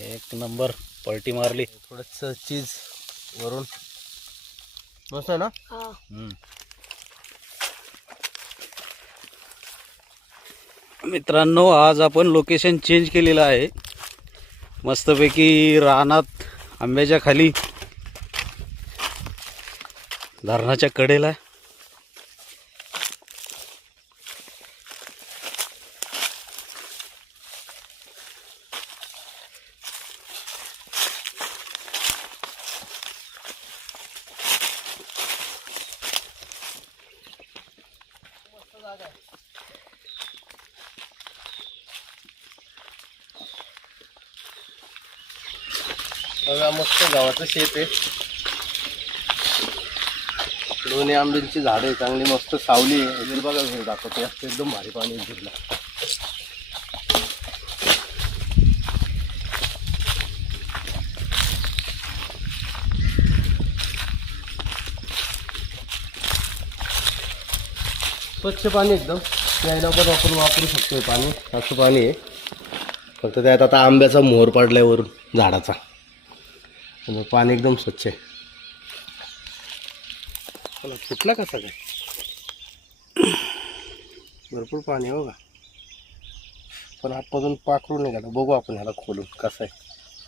एक नंबर पलटी मारली. थोडस चीज वरून मस्त आहे ना. मित्रांनो, आज आपण लोकेशन चेंज केलेलं आहे. मस्तपैकी रानात आंब्याच्या खाली धरणाच्या कडेला. बघा मस्त गावाचं शेत आहे. दोन्ही आंब्यांची झाडं आहे, चांगली मस्त सावली आहे. वगैरे बघा हे दाखवते एकदम भारी पाणी जिरला. स्वच्छ पाणी एकदम प्यायला पण आपण वापरू शकतो. पाणी असं पाणी आहे, फक्त त्यात आता आंब्याचा मोहर पडलाय वरून झाडाचा. पाणी एकदम स्वच्छ आहे. फुटला कसा काय? भरपूर पाणी हो का, पण आतमधून पाखरून नाही का. बघू आपण ह्याला खोलून कसं आहे.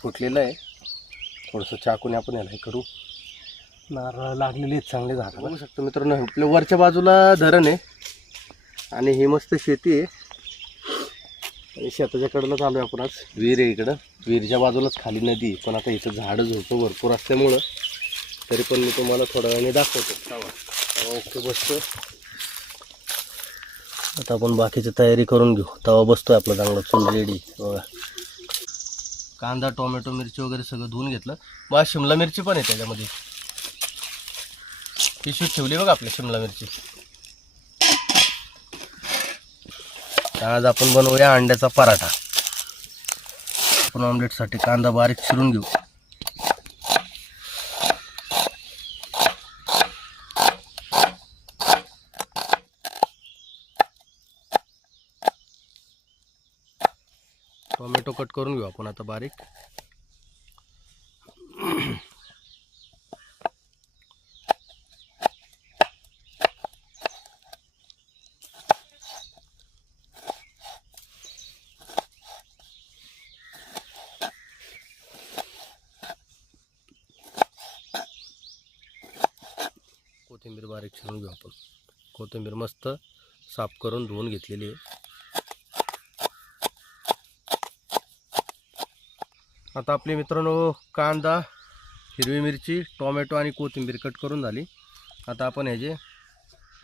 फुटलेलं आहे, थोडंसं चाकूने आपण ह्याला हे करू. नारळ लागलेली आहेत चांगले झाड. बघू शकतो मित्रांनो, आपल्या वरच्या बाजूला धरण आहे आणि ही मस्त शेती आहे. आणि शेताच्या कडेला चालू आहे आपण आज. विहीर आहे इकडं, विहीरच्या बाजूलाच खाली नदी आहे. पण आता इथं झाडं झोपं भरपूर असल्यामुळं तरी पण मी तुम्हाला थोड्या वेळाने दाखवतो. ओके, बसतो. आता आपण बाकीची तयारी करून घेऊ. तवा बसतोय आपला चांगला, चूल रेडी. बघा, कांदा, टोमॅटो, मिरची वगैरे सगळं धुवून घेतलं. बघा, शिमला मिरची पण आहे त्याच्यामध्ये. पिशवीत ठेवली बघा आपली शिमला मिरची. आज आपण बनवूया अंड्याचा पराठा. आपण ऑमलेटसाठी कांदा बारीक चिरून घेऊ. टोमॅटो कट करून घेऊ आपण आता बारीक. कोथिंबीर बारीक चिरून घेऊ आपण. कोथिंबीर मस्त साफ करून धुवून घेतलेली आहे. आता आपली मित्रांनो कांदा, हिरवी मिरची, टोमॅटो आणि कोथिंबीर कट करून झाली. आता आपण ह्याचे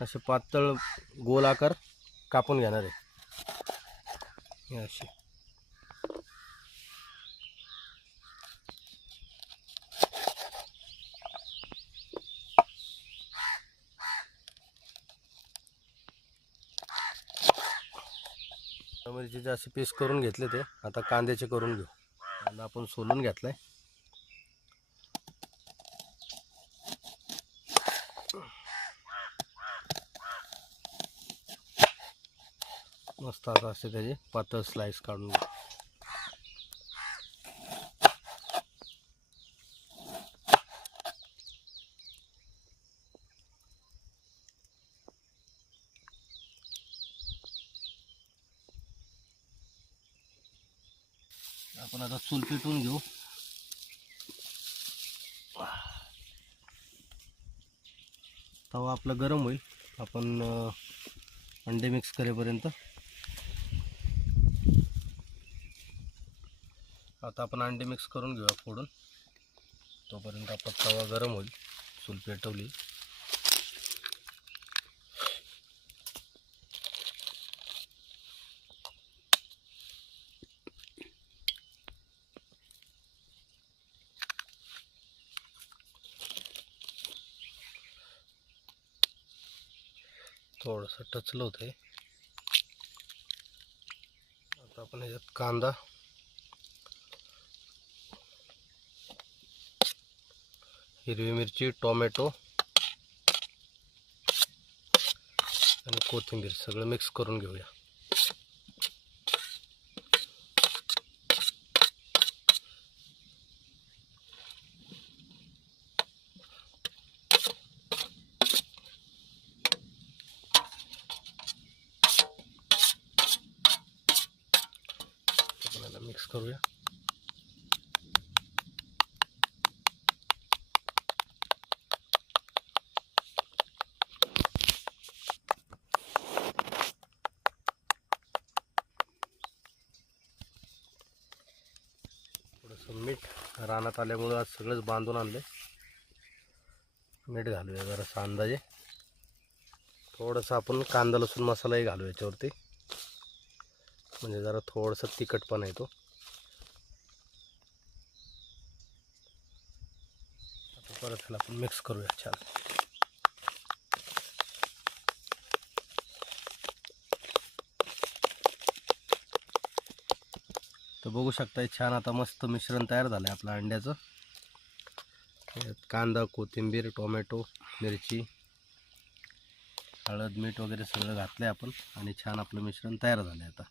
असे पातळ गोल आकार कापून घेणार आहे असे. मिरचीचे असे पीस करून घेतले ते. आता कांद्याचे करून घेऊ. कांदा आपण सोलून घेतलाय. मस्त आता असे त्याचे पातळ स्लाइस काढून घेऊ. आपण आता चूल पेटवून घेऊ. तवा आपला गरम होईल. आपण अंडे मिक्स करेपर्यंत. आता आपण अंडे मिक्स करून घेऊया फोडून. तोपर्यंत आपला तवा गरम होईल. चूल पेटवली. थोडंसं टचलं होतं. आता आपण ह्याच्यात कांदा, हिरवी मिरची, टोमॅटो आणि कोथिंबीर सगळं मिक्स करून घेऊया. मिक्स करूया. थोडंसं मीठ रानात आल्यामुळं आज सगळंच बांधून आणले. मीठ घालूया जरासं अंदाजे. थोडंसं आपण कांदा लसूण मसालाही घालू याच्यावरती, म्हणजे जरा थोडंसं तिखटपणा येतो. आता परत ह्याला आपण मिक्स करूया छान. तर बघू शकता छान आता मस्त मिश्रण तयार झालं आहे आपलं अंड्याचं. यात कांदा, कोथिंबीर, टोमॅटो, मिरची, हळद, मीठ वगैरे सगळं घातलं आहे आपण आणि छान आपलं मिश्रण तयार झालं आहे आता.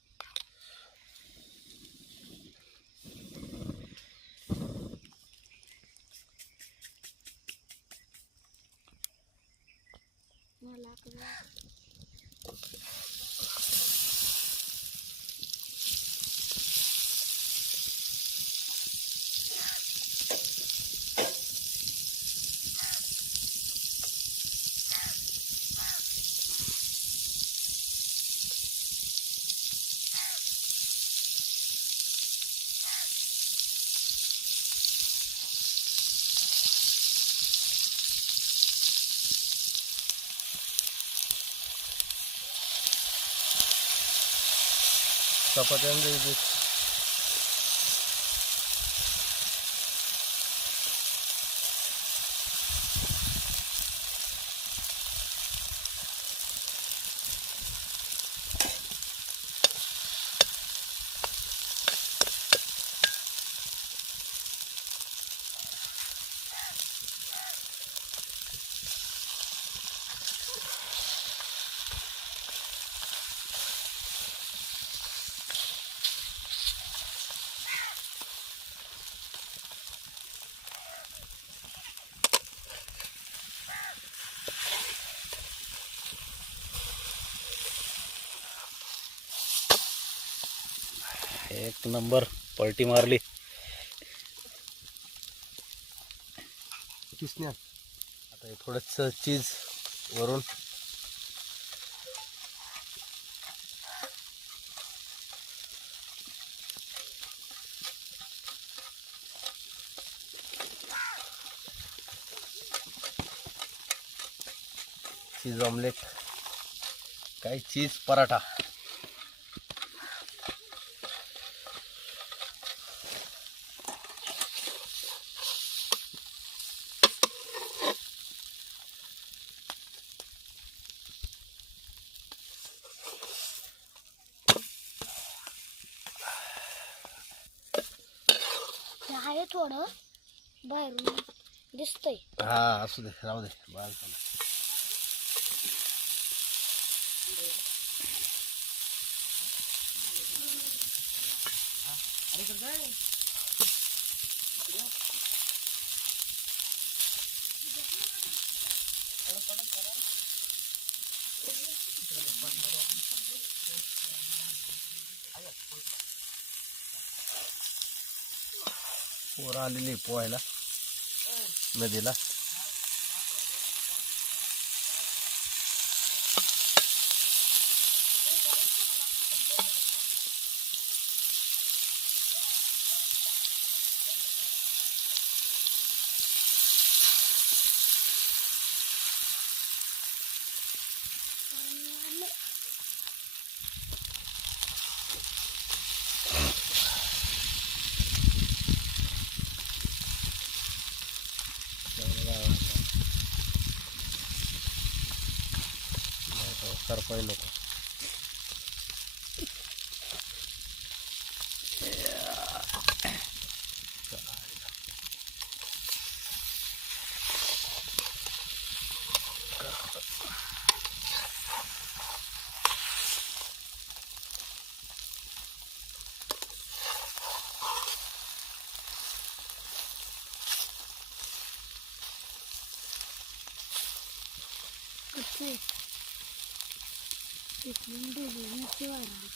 चपात्यांमध्ये एक नंबर पलटी मारली. किसण्यात आता हे थोडंसं चीज वरून. चीज ऑमलेट, काही चीज पराठा. आहे थोडं बाहेरून दिसतंय. हा असू दे, राहू दे, बस झालं. पोरं आलेली पोहायला नदीला. सरपाई लोक कसं इथून डोली वारा.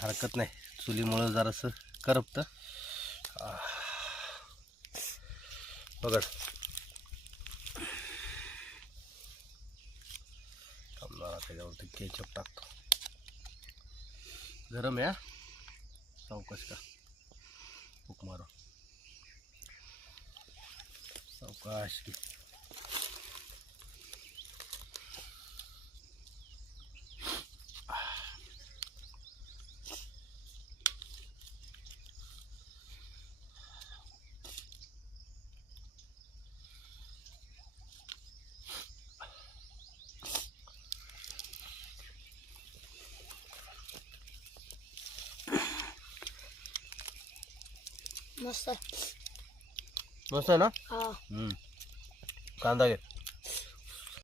हरकत नाही, चुलीमुळं जरासं करपतं. बघा त्याच्यावरती केचप टाकतो. गरम आहे सावकाश का हुक मारो सावकाश की. मस्त आहे. मस्त आहे ना. हा कांदा घे.